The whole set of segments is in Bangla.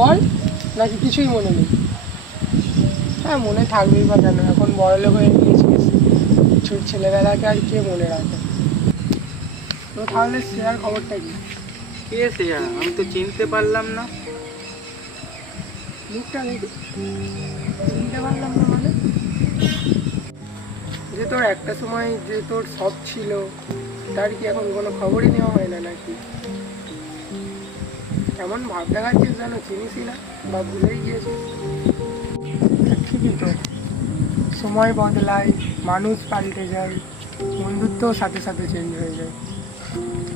বল নাকি কিছুই মনে নেই। হ্যাঁ মনে থাকবেই বা কেন এখন বড় লোক হয়ে গিয়েছিস ছোট ছেলেবেলাকে আর কে মনে রাখে? তো তাহলে শেয়ার খবরটা কি? কে সে আমি তো চিনতে পারলাম না। মুখটা দেখি। চিনতে পারলাম না মানে? যে তোর একটা সময় যে তোর সব ছিল তার কি এখন কোনো খবরই নেওয়া হয় না নাকি? কেমন ভাব দেখাচ্ছিস যেন চিনিসই না? বা ভুলেই গিয়েছিস। ঠিকই তো। সময় বদলায়, মানুষ পাল্টে যায়, বন্ধুত্বও সাথে সাথে চেঞ্জ হয়ে যায়।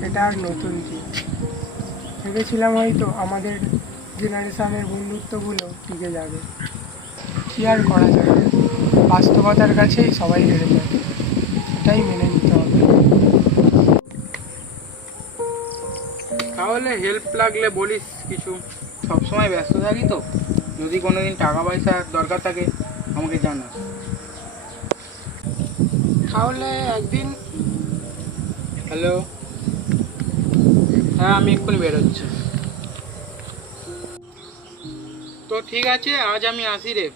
এটা আর নতুন কি? ভেবেছিলাম হয়তো আমাদের জেনারেশনের বন্ধুত্বগুলো টিকে যাবে। কি আর করা যাবে? বাস্তবতার কাছেই সবাই হেরে যায়। এটাই মেনে তাহলে হেল্প লাগলে বলিস কিছু। সবসময় ব্যস্ত থাকি তো। যদি কোনোদিন টাকা পয়সা দরকার থাকে আমাকে জানাস। তাহলে একদিন হ্যালো হ্যাঁ আমি এক্ষুনি বেরোচ্ছি। তো ঠিক আছে আজ আমি আসি রে।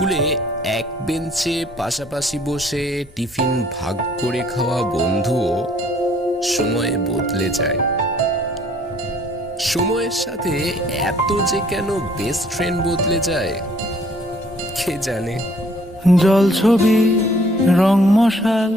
স্কুলে এক বেঞ্চে পাশাপাশি বসে টিফিন ভাগ করে খাওয়া বন্ধুও সময়ে বদলে যায়। সময়ের সাথে এত যে কেন বেস্ট ফ্রেন্ড বদলে যায়, কে জানে? জল ছবি রং মশাল